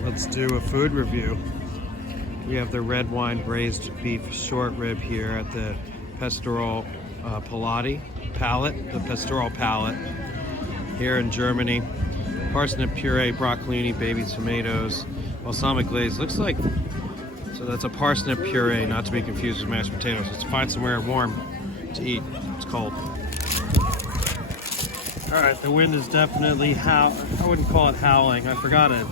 Let's do a food review. We have the red wine braised beef short rib here at the Pastoral Palate, the Pastoral Palate here in Germany. Parsnip puree, broccolini, baby tomatoes, balsamic glaze. Looks like, so that's a parsnip puree, not to be confused with mashed potatoes. Let's find somewhere warm to eat. It's cold. All right, the wind is definitely I wouldn't call it howling. I forgot a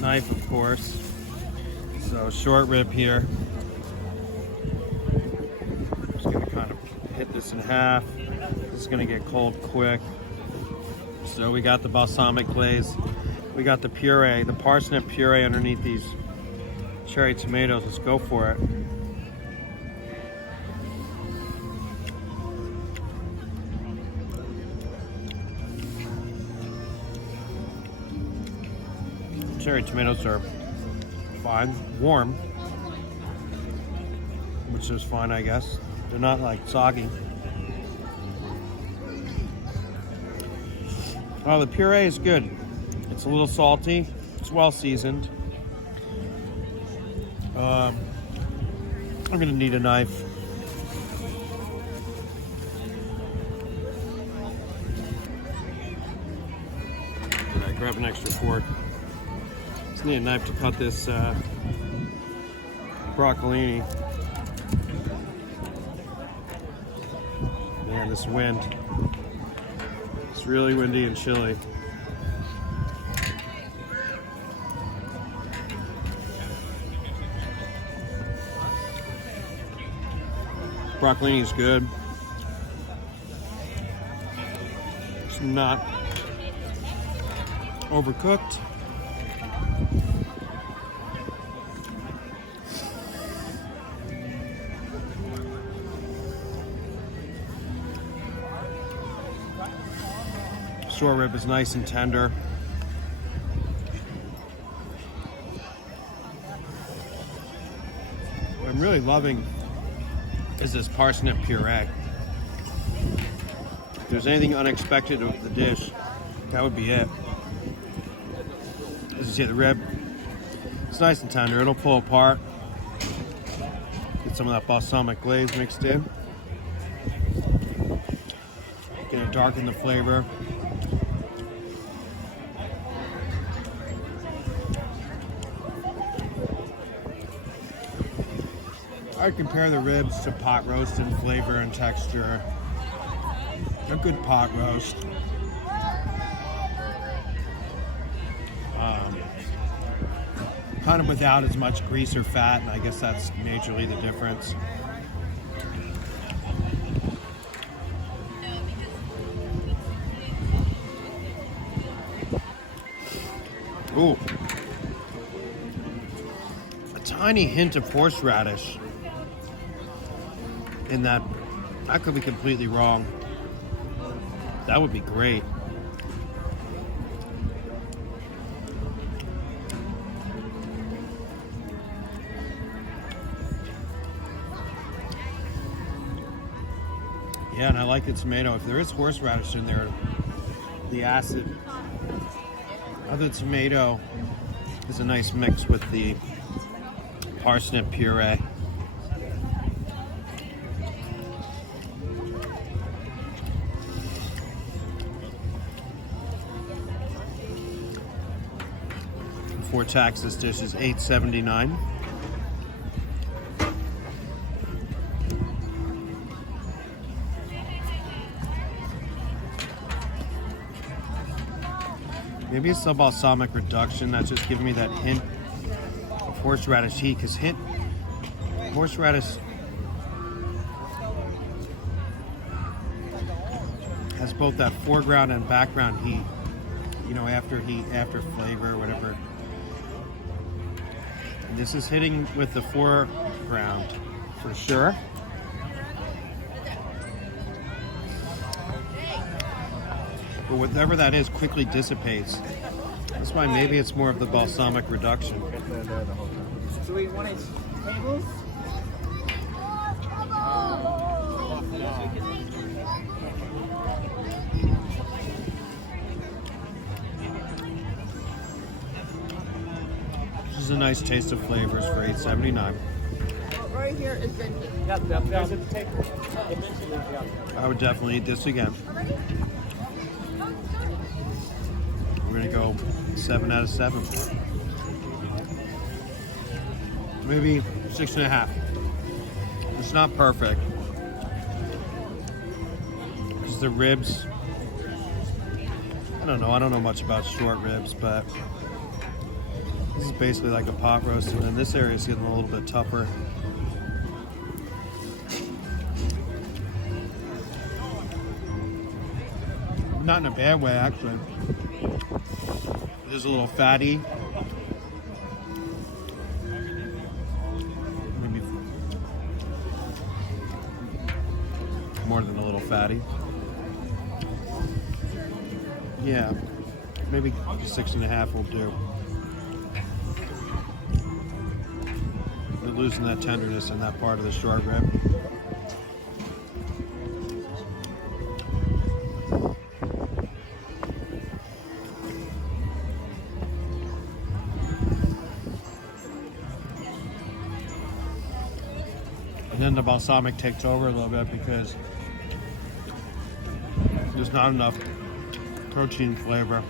knife, of course. So short rib here. Just gonna kind of hit this in half. This is gonna get cold quick. So we got the balsamic glaze. We got the puree, the parsnip puree underneath these cherry tomatoes. Let's go for it. Cherry tomatoes are fine, warm, which is fine, I guess. They're not like soggy. Oh, the puree is good. It's a little salty. It's well seasoned. I'm gonna need a knife. All right, grab an extra fork. Just need a knife to cut this broccolini. Man, this wind. It's really windy and chilly. Broccolini is good. It's not overcooked. Short rib is nice and tender. What I'm really loving is this parsnip puree. If there's anything unexpected with the dish, that would be it. As you see, the rib, it's nice and tender. It'll pull apart. Get some of that balsamic glaze mixed in. Gonna darken the flavor. I would compare the ribs to pot roast in flavor and texture. A good pot roast. Kind of without as much grease or fat, and I guess that's majorly the difference. Ooh. A tiny hint of horseradish. In that, I could be completely wrong. That would be great. Yeah, and I like the tomato. If there is horseradish in there, the acid of the tomato is a nice mix with the parsnip puree. Before tax, this dish is $8.79. Maybe it's the balsamic reduction that's just giving me that hint of horseradish heat, because horseradish has both that foreground and background heat, you know, after flavor, whatever. And this is hitting with the foreground for sure. But whatever that is quickly dissipates. That's why maybe it's more of the balsamic reduction. Do we want it tables? is a nice taste of flavors for $8.79. Right here is the. I would definitely eat this again. We're gonna go 7 out of 7. Maybe 6.5. It's not perfect. Because the ribs, I don't know much about short ribs, but this is basically like a pot roast, and then this area is getting a little bit tougher. Not in a bad way, actually. It is a little fatty. Maybe more than a little fatty. Yeah, maybe 6.5 will do. We're losing that tenderness in that part of the short rib. And then the balsamic takes over a little bit because there's not enough protein flavor.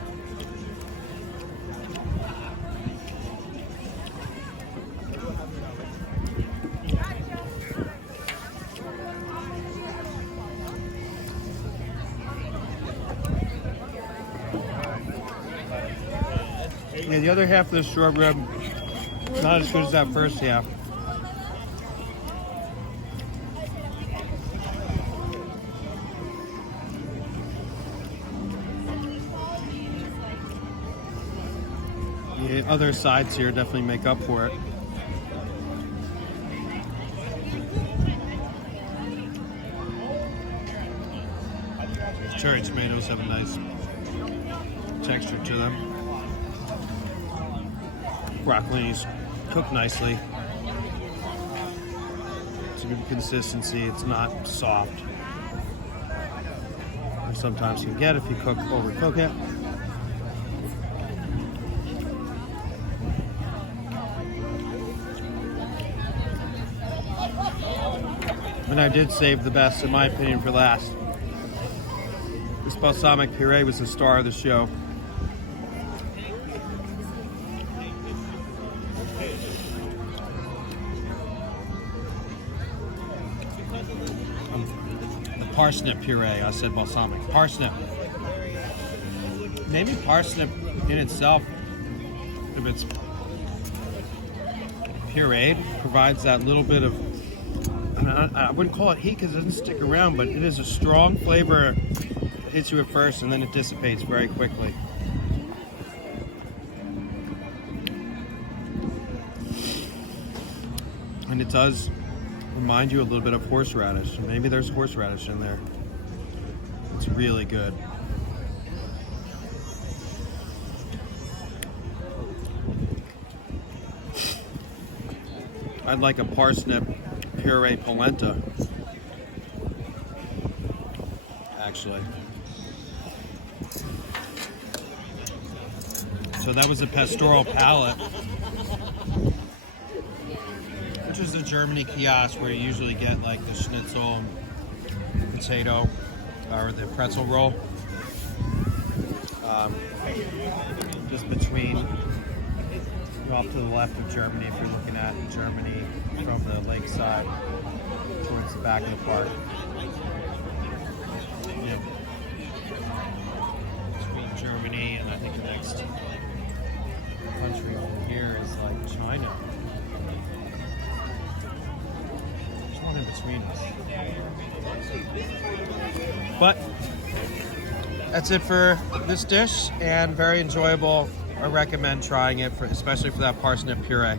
Yeah, the other half of the short rib, not as good as that first half. The other sides here definitely make up for it. Cherry tomatoes have a nice texture to them. Broccoli's cooked nicely. It's a good consistency. It's not soft. Which sometimes you can get if you overcook it. And I did save the best, in my opinion, for last. This balsamic puree was the star of the show. The parsnip puree, I said balsamic. Parsnip. Maybe parsnip in itself, if it's pureed, provides that little bit of, I wouldn't call it heat because it doesn't stick around, but it is a strong flavor. It hits you at first and then it dissipates very quickly. And it does remind you a little bit of horseradish. Maybe there's horseradish in there. It's really good. I'd like a parsnip puree polenta, actually. So that was a Pastoral Palate, which is a Germany kiosk where you usually get like the schnitzel, potato, or the pretzel roll. Just between, off to the left of Germany, if you're looking at Germany from the lakeside towards the back of the park. Yep. Between Germany and I think the next country over here is like China. There's one in between us. But that's it for this dish, and very enjoyable. I recommend trying it, especially for that parsnip puree.